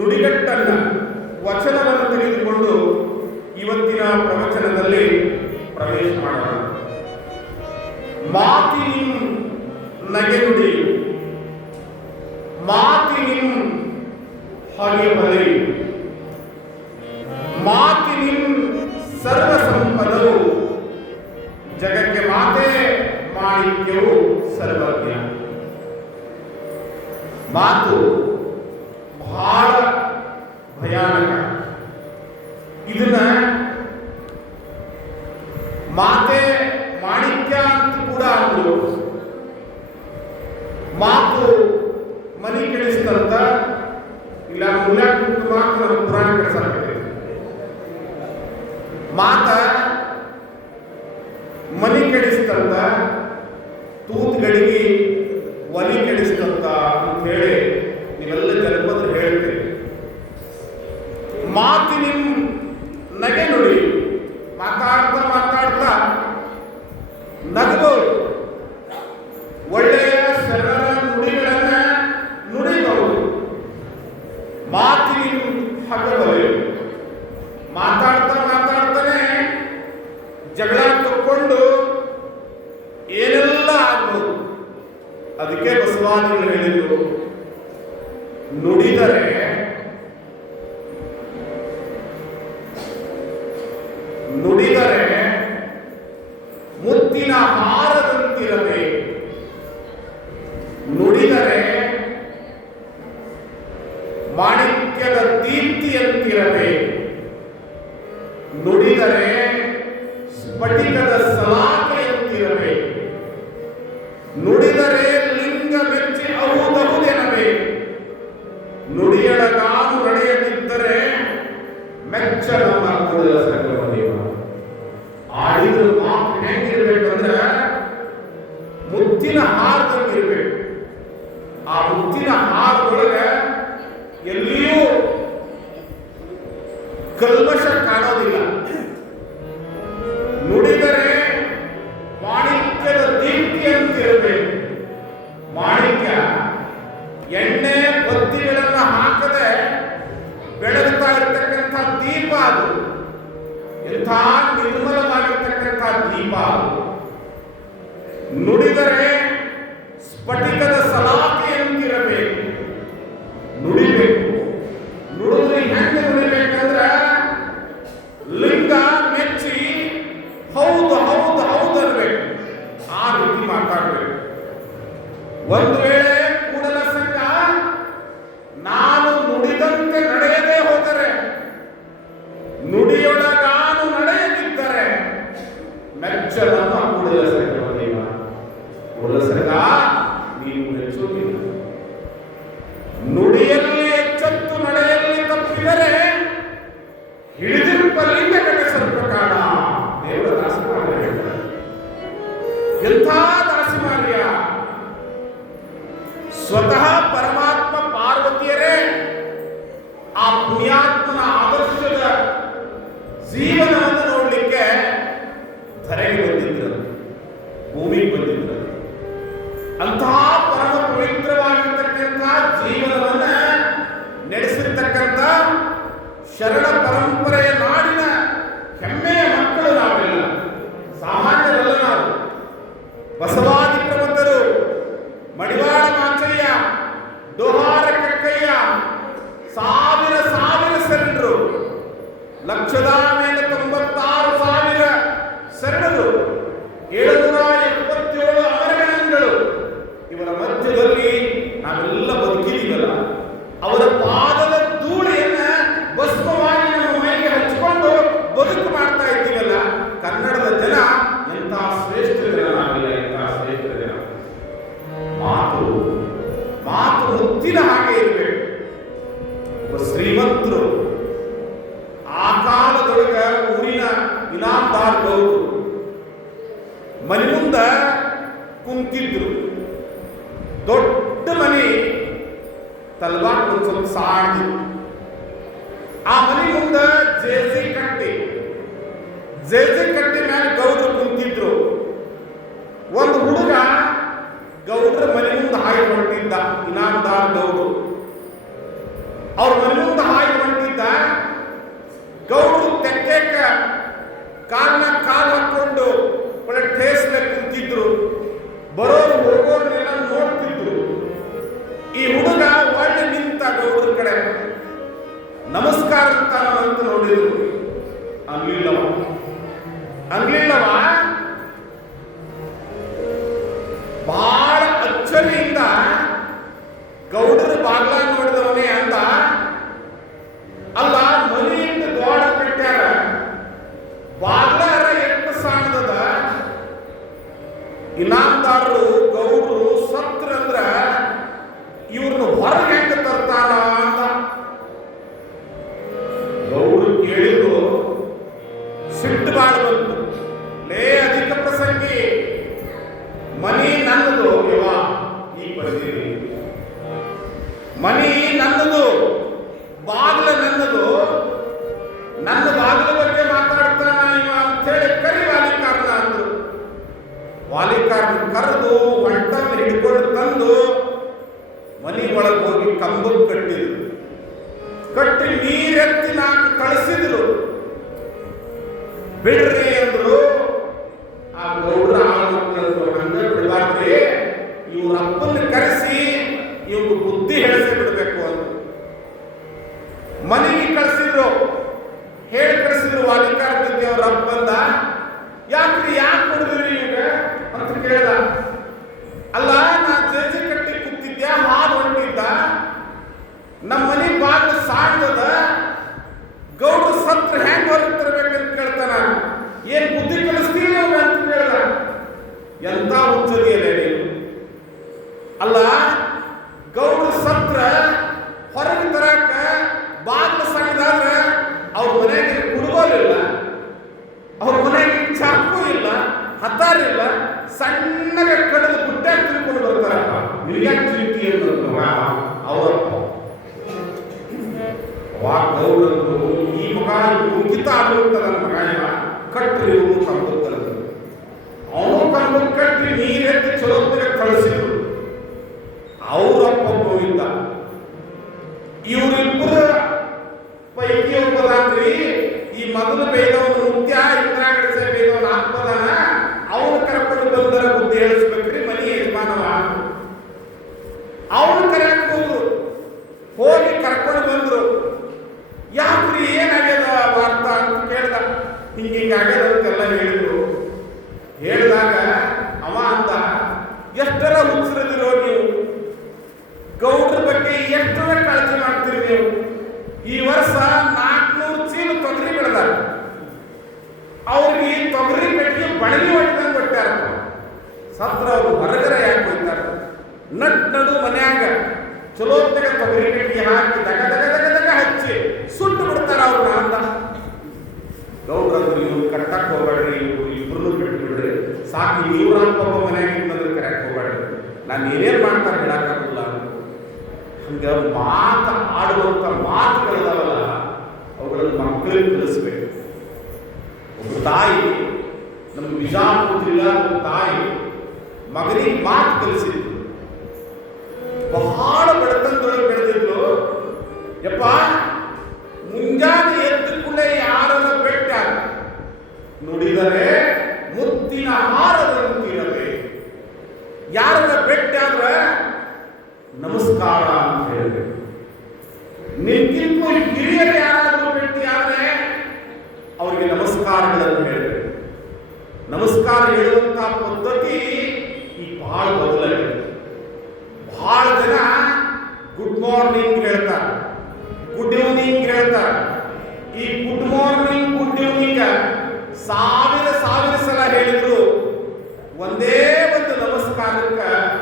ನುಡಿಗಟ್ಟನ್ನ ವಚನವನ್ನು ತೆಗೆದುಕೊಂಡು ಇವತ್ತಿನ ಪ್ರವಚನದಲ್ಲಿ ಪ್ರವೇಶ ಮಾಡೋಣ. ಮಾತಿನಿಂ ನಗೆನುಡಿ, ಮಾತಿನಿಂ ಹೊಗೆಬಲಿ, ಮಾತಿನಿಂ ಸರ್ವ ಸಂಪದವು, ಜಗಕ್ಕೆ ಮಾತೆ ಮಾಣಿಕ್ಯವು ಸರ್ವಜ್ಞ. ಮಾತು ಬಹಳ ಭಯಾನಕ. ಇದನ್ನ ಮಾತೆ ಮಾಣಿಕ್ಯ ಅಂತ ಕೂಡ ಅಂದ್ರು. ಮಾತು ಮನಿ ಕೆಡಿಸ್ತಂತ, ಇಲ್ಲ ಮುಲ್ಯಾಕ ಕುಂತು ಮಾತು ನಮ್ಮ ಪುರಾಣ ಕೆಡಿಸಾಕೈತಿ. ಮಾತ ಮನಿ ಕೆಡಿಸ್ತಂತ, ತೂತ್ ಗಡಿಗೆ ಒಲಿ ಕೆಡಿಸ್ತಂತ ಅಂತ ಹೇಳಿ ನೀವೆಲ್ಲ ಜನಪದರು ಹೇಳ್ತೀರಿ. ಮಾತಿನಿಂ ನಗೆ ನುಡಿ, ಮಾತಾಡ್ತಾ ಮಾತಾಡ್ತಾ ನಗಬಹುದು, ಒಳ್ಳೆಯ ಸರಳ ನುಡಿಗಳನ್ನ ನುಡಿಬಹುದು. ಮಾತಿನಿಂ ಹಗಬಲಿ, ಮಾತಾಡ್ತಾ ಮಾತಾಡ್ತಾನೆ ಜಗಳ ತಕ್ಕೊಂಡು ಏನೆಲ್ಲ ಆಗ್ಬೋದು. ಅದಕ್ಕೆ ಬಸವಾದಿಗಳು ಹೇಳಿದ್ರು, ನುಡಿದರೆ ಮುತ್ತಿನ ಹಾರದಂತಿರಬೇಕು, ನುಡಿದರೆ ಮಾಣಿಕ್ಯದ ದೀಪ್ತಿಯಂತಿರಬೇಕು, ನುಡಿದರೆ ಸ್ಫಟಿಕದ ಸಲಾಕೆಯಂತಿರಬೇಕು, ನುಡಿದರೆ ಲಿಂಗ ಮೆಚ್ಚಿ ಅಹುದಹುದೆನಬೇಕು, ನುಡಿಯೊಳಗಾನು ನಡೆಯದಿದ್ದರೆ ಮೆಚ್ಚ ನಮ್ಮ ಕೂಡಲ ಸಂಗಮ ದೇವ. ಆಡಿದ ಮಾತು ಹೆಂಗಿರ್ಬೇಕಂದ್ರೆ ಮುತ್ತಿನ ಹಾರದಂಗಿರ್ಬೇಕು. ಆ ಮುತ್ತಿನ ಹಾರದೊಳಗೆ ಎಲ್ಲಿಯೂ ಕಲ್ಮಶ ಕಾಣೋದಿಲ್ಲ. ನುಡಿದರೆ ಮಾಣಿಕ್ಯದ ದೀಪ್ತಿ ಅಂತಿರಬೇಕು. ಮಾಣಿಕ್ಯ ಎಣ್ಣೆ ಬತ್ತಿಗಳನ್ನ ಹಾಕದೆ ಬೆಳಗುತ್ತಾ ಇರತಕ್ಕಂಥ ದೀಪ ಅದು. ಎಂಥ ನಿರ್ಮಲವಾಗಿರ್ತಕ್ಕಂಥ ದೀಪ ಅದು. ನುಡಿದರೆ ಸ್ಫಟಿಕದ ಸಲಾಕೆಯಂತಿರಬೇಕು. ನುಡಿಬೇಕು. ನುಡಿದ್ರೆ ಹೆಂಗೆ ನುಡಿಬೇಕಂದ್ರೆ ಲಿಂಗ ಮೆಚ್ಚಿ ಹೌದು ಹೌದು ಹೌದು ಅನ್ಬೇಕು. ಆ ರೀತಿ ಮಾತಾಡ್ಬೇಕು. ಒಂದು ವೇಳೆ ಕೂಡಲ ಸಂಘ ನಾನು ನುಡಿದಂತೆ ನಡೆಯದೇ ಹೋದರೆ, ನುಡಿಯೊಳಗಾನು ನಡೆಯದಿದ್ದರೆ ಮೆಚ್ಚ ನಮ್ಮ ಕೂಡಲ ಸಂಘ ದೇವ. ಕೂಡಲ ಸಂಘ ನೀವು ಮೆಚ್ಚುವುದಿಲ್ಲ. ನುಡಿಯಲ್ಲಿ ಎಚ್ಚೆತ್ತು ನಡೆಯಲ್ಲಿ ತಪ್ಪಿದರೆ ಹಿಡಿದಿರುಪ ಲಿಂಗ ಕಡೆ ಸ್ವಲ್ಪ ಕಾಣ. ದೇವರ ದಾಸಮಾರ್ಯ ಹೇಳ್ತಾರೆ. ಎಂಥ ದಾಸಮಾರ್ಯ! ಸ್ವತಃ ಪರಮಾತ್ಮ ಪಾರ್ವತಿಯರೇ ಆ ಪುಣ್ಯಾತ್ಮನ ಆದರ್ಶದ ಜೀವನವನ್ನು ನೋಡಲಿಕ್ಕೆ ಧರೆಗೆ ಬಂದಿದ್ರು, ಭೂಮಿಗೆ ಬಂದಿದ್ರು. ಅಂತಹ ಪರಮ ಪವಿತ್ರವಾಗಿರ್ತಕ್ಕಂಥ ಜೀವನವನ್ನ ನಡೆಸಿರ್ತಕ್ಕಂಥ ಶರಣ ಪರಂಪರೆಯ ನಾಡಿನ ಹೆಮ್ಮೆಯ ಮಕ್ಕಳು ನಾವೆಲ್ಲ, ಸಾಮಾನ್ಯರಲ್ಲ ನಾವು. ಬಸವಾದಿ ಪ್ರಬಂಧರು, ಮಡಿವಾಳ ಮಾಚಯ್ಯ, ದೋಹಾರ ಕಕ್ಕಯ್ಯ, ಸಾವಿರ ಸಾವಿರ ಶರಣರು, ಲಕ್ಷದ ಮೇಲೆ 96,000 ಶರಣರು, 777 ಅಮರಗಣಗಳು, ಇವರ ಮಧ್ಯದಲ್ಲಿ ನಾವೆಲ್ಲ ಬದುಕಿದೀವಲ್ಲ. ಅವರ ಪಾದದ ಧೂಳಿಯನ್ನ ಭಸ್ಮವಾಗಿ ನಮ್ಮ ಮೈಗೆ ಹಚ್ಚಿಕೊಂಡು ಬದುಕು ಮಾಡ್ತಾ ಇದ್ದೀವಲ್ಲ. ಕನ್ನಡದ ಜನ ಎಂಥ ಶ್ರೇಷ್ಠ ಜನ ನಾವೆಲ್ಲ, ಎಂಥ ಶ್ರೇಷ್ಠ ಜನ. ಮಾತು ಮಾತು ಮುತ್ತಿನ ಹಾಗೆ ಇರಬೇಕು. ಶ್ರೀಮಂತರು ಆ ಕಾಲದೊಳಗ ಊರಿನ ಇನಾಮದಾರ್ ಗೌರು ಮನೆ ಮುಂದ ಕುಂತಿದ್ರು. ದೊಡ್ಡ ಮನೆ, ತಲ್ವಾರ್ ಒಂದು ಸ್ವಲ್ಪ ಸಾಡ್ದು. ಆ ಮನೆ ಮುಂದ ಜೇಸಿ ಕಟ್ಟಿ ಮೇಲೆ ಗೌಡ್ರು ಕುಂತಿದ್ರು. ಒಂದು ಹುಡುಗ ಗೌಡ್ರ ಮನೆ ಮುಂದೆ ಹಾಗೆ ಹೊರಟಿದ್ದ, ಇನಾಮದಾರ್ ಗೌಡ್ರು. ಅವ್ರ ಮನೆ ಮುಂದೆ ಹಾಯಿ ಹೊಂಟಿದ್ದ. ಗೌಡರು ತೆಕ್ಕೇಕ ಕಾಲ್ನ ಕಾಲು ಹಾಕೊಂಡು ಒಳ್ಳೆ ಟೇಸ್ಲೆ ಕುಂತಿದ್ರು. ಬರೋರು ಹೋಗೋರ್ನೆಲ್ಲ ನೋಡ್ತಿದ್ರು. ಈ ಹುಡುಗ ಒಳ್ಳೆ ನಿಂತ ಗೌಡ್ರ ಕಡೆ ನಮಸ್ಕಾರ ಅಂತ ನೋಡಿದ್ರು. ಅನ್ಲಿಲ್ಲವ ಬಹಳ ಅಚ್ಚರಿಯಿಂದ ಗೌಡರ ಬಾಗ್ಲ ನೋಡಿದವನೇ ಅಂದ, ಅಲ್ಲ ಮನೆಯಿಂದ ದ್ವಾಡ ಕಟ್ಟ್ಯಾರ, ಬಾಗ್ಲಾರ ಎಷ್ಟು ಸಾಣದ, ಇನಾಮದಾರರು ಗೌಡರು ಸತ್ರಂದ್ರ ಇವ್ರನ್ನ ಹೊರಗೆ ಹೆಂಗ ತರ್ತಾರ ಅಂತ ಗೌಡರು ಕೇಳಿದ್ರು. ಸಿಟ್ಟು ಬಾಳ ಬಂತು. ಲೇ ಅಧಿಕ ಪ್ರಸಂಗಿ, ಮನಿ ನನ್ನದು ಯವ, ಈ ಬರ್ತೀರಿ, ಮನಿ ನನ್ನದು, ಬಾಗಿಲ ನನ್ನದು, ನನ್ನ ಬಾಗಿಲ ಬಗ್ಗೆ ಮಾತಾಡ್ತಾನ ಇವ ಅಂತೇಳಿ ಕರಿ ವಾಲಿಕಾರನ ಅಂದ್ರು. ವಾಲಿಕಾರನ ಕರೆದು ಹೊಂಟನ್ನು ಹಿಡ್ಕೊಂಡು ತಂದು ಮನಿ ಒಳಗೆ ಹೋಗಿ ಕಂಬಕ್ಕೆ ಕಟ್ಟಿದ್ರು. ಕಟ್ಟಿ ನೀರೆತ್ತಿ ನಾಲ್ಕು ಕಳಿಸಿದ್ರು. ಬಿಡ್ರಿ ಅಂದ್ರು. ಆ ಗೌಡ್ರ ಹಂಗ ಬಿಡಬಾರ್ದ್ರಿ, ಇವ್ರ ಅಪ್ಪನ್ನ ಕರೆಸಿ ಇವ್ರು ಬುದ್ಧಿ ಹೇಳಿಸಿ ಬಿಡಬೇಕು ಅಂತ ಮನೆಗೆ ಕಳಿಸಿದ್ರು. ಹೇಳಿ ಕಳಿಸಿದ್ರು. ವಾಲಿಕಾರ ಜೊತೆ ಅವ್ರ ಅಪ್ಪ ಬಂದ. ಯಾಕ್ರಿ, ಯಾಕೆ ಕೊಡಿದ್ರಿ ಇವಾಗ ಅಂತ ಕೇಳ್ದ. ಅಲ್ಲ, ನಾ ಜೇಜಿ ಕಟ್ಟಿ ಕೂತಿದ್ದೆ, ಹಾಲು ಹೊಂಟಿದ್ದ, ನಮ್ಮ ಮನೆ ಬಾಗಿಲು ಸಾಯ್ತದ, ಗೌಡ್ರು ಸತ್ರ ಹೆಂಗ್ ಹೊರಗೆ ತರಬೇಕಂತ ಕೇಳ್ತಾನ. ಏನ್ ಬುದ್ಧಿ ಕಲಿಸ್ತೀವಿ ಅಂತ ಕೇಳ್ದ. ಎಂತ ಹುಚ್ಚದಿಯಲ್ಲೇ ನೀವು? ಅಲ್ಲ, ಗೌಡ್ರು ಸತ್ರ ಹೊರಗೆ ತರಾಕ ಬಾಗಿಲು ಸಾಯ್ದಾದ್ರೆ ಅವ್ರ ಮನೆಗೆ ಕುಡುಗೋಲಿಲ್ಲ, ಅವ್ರ ಮನೆಗೆ ಚಾಕು ಇಲ್ಲ, ಹತ್ತಾರಿಲ್ಲ, ಸಣ್ಣಗೆ ಕಡದು ಗುಡ್ಡೆ ತಿಳ್ಕೊಂಡು ಬರ್ತಾರಪ್ಪ. ನಿನಗ್ಯಾಕೆ ತಿಳಿತಿ ಅವರಪ್ಪ ಗೌಡರು ಈ ಮಗ ಮುಗಿತ ಆಗಿರುತ್ತದ. ನನ್ನ ಮಗ ಇವ ಕಟ್ರಿ, ಇವನು ಕಂಬತ್ತಲ್ಲ, ಅವನು ಕಂಬಕ್ಕೆ ಕಟ್ಟಿ ನೀರೆತ್ತಿ ಚಲೋತ್ತಿಗೆ ಕಳಿಸಿದ್ರು. ಅವರಪ್ಪ ಗೋವಿಂದ. ಇವರಿಬ್ಬರು ಪೈಕಿ ಒಬ್ಬದಾನ್ರಿ. ಈ ಮೊದಲು ಬೇದವನು ಮುತ್ಯ, ಇಂದ್ರಾಗಡಿಸೆ ಬೇದವನು ಆತ್ಮದಾನ, ಅವನು ಕರ್ಕೊಂಡು ಬಂದರ ಬುದ್ಧಿ ಹೇಳಿಸ್ಬೇಕ್ರಿ ಮನಿ ಯಜಮಾನವ. ಅವನು ಕರೆಯಕ್ಕೆ ಹೋದ್ರು. ಹೋಗಿ ಕರ್ಕೊಂಡು ಬಂದ್ರು. ಯಾಕ್ರಿ, ಏನಾಗ್ಯದ ವಾರ್ತಾ ಅಂತ ಕೇಳ್ದ. ಹಿಂಗಾಗ್ಯದ ಅಂತೆಲ್ಲ ಹೇಳಿದ್ರು. ಹೇಳಿದಾಗ ಅವ ಅಂದ, ಎಷ್ಟರ ಹುಚ್ಚರದಿರೋ ನೀವು, ಗೌಡ್ರ ಬಗ್ಗೆ ಎಷ್ಟರ ಕಾಳಜಿ ಮಾಡ್ತೀರಿ ನೀವು. ಈ ವರ್ಷ 400 ಚೀಲ ತೊಗರಿ ಬೆಳೆದಾರ. ಅವ್ರಿಗೆ ತೊಗರಿ ಕಟ್ಟಿಗೆ ಬಣಗಿ ಹೊಟ್ಟಂಗೆ ಕೊಟ್ಟಾರ. ಸತ್ರ ಅವರು ಹೊರಗರ ಯಾಕೆ ಹೋಗ್ತಾರೆ? ನಡು ಮನ್ಯಾಗ ಚಲೋತ್ತಾಗ ತೊಗರಿ ಕಟ್ಟಿಗೆ ಹಾಕಿ ದಗ ದಗ ದಗ ದಗ ಹಚ್ಚಿ ಸುಟ್ಟು ಬಿಡ್ತಾರ ಅವ್ರನ್ನ ಅಂದ. ಗೌಡ್ರಂದ್ರು, ಇವ್ರು ಕಟ್ಟಕ್ಕೆ ಹೋಗ್ಬೇಡ್ರಿ, ಇವ್ರು ಇಬ್ಬರನ್ನು ಬಿಟ್ಬಿಡ್ರಿ, ಸಾಕು, ಇವ್ರ ಅಪ್ಪಮ್ಮ ಮನ್ಯಾಗ ಇನ್ನಂದ್ರೆ ಕರೆಕ್ಟ್ ಹೋಗ್ಬೇಡ್ರಿ, ನಾನು ಏನೇನು ಮಾಡ್ತಾರೆ ಹೇಳಕ್ಕಾಗಲ್ಲ. ಹಂಗೆ ಮಾತು ಆಡುವಂಥ ಮಾತುಗಳಿದಾವಲ್ಲ, ಅವುಗಳನ್ನು ಮಕ್ಕಳಿಗೆ ಕಲಿಸ್ಬೇಕು. ಒಬ್ಬ ತಾಯಿ, ನಮ್ಮ ಬಿಜಾಪುರ ಜಿಲ್ಲಾ ತಾಯಿ ಮಗನಿಗೆ ಮಾತು ಕಲಿಸಿದ್ರು. ಬಹಳ ಬಡತನದೊಳಗೆ ಬೆಳೆದಿದ್ರು. ಯಪ್ಪ, ಮುಂಜಾನೆ ಎದ್ದು ಕೂಡ ಯಾರನ್ನ ಬೆಟ್ಟ ನುಡಿದರೆ ಮುತ್ತಿನ ಹಾರದಂತಿರದೆ, ಯಾರನ್ನ ಬೆಟ್ಟ ಆದ್ರೆ ನಮಸ್ಕಾರ ಅಂತ ಹೇಳಬೇಕು. ನಿಂತಿದ್ದು ಹಿರಿಯರು ಯಾರಾದರೂ ಭೇಟಿ ಆದ್ರೆ ಅವರಿಗೆ ನಮಸ್ಕಾರಗಳನ್ನು ಹೇಳಬೇಕು. ನಮಸ್ಕಾರ ಹೇಳುವಂತಹ ಪದ್ಧತಿ ಈ ಬಹಳ ಬದಲಾಗಿದೆ. ಬಹಳ ಜನ ಗುಡ್ ಮಾರ್ನಿಂಗ್ ಹೇಳ್ತಾರೆ, ಗುಡ್ ಈವ್ನಿಂಗ್ ಹೇಳ್ತಾರೆ. ಈ ಗುಡ್ ಮಾರ್ನಿಂಗ್, ಗುಡ್ ಈವ್ನಿಂಗ್ ಸಾವಿರ ಸಲ ಹೇಳಿದ್ರು ಒಂದೇ ಒಂದು ನಮಸ್ಕಾರಕ್ಕೆ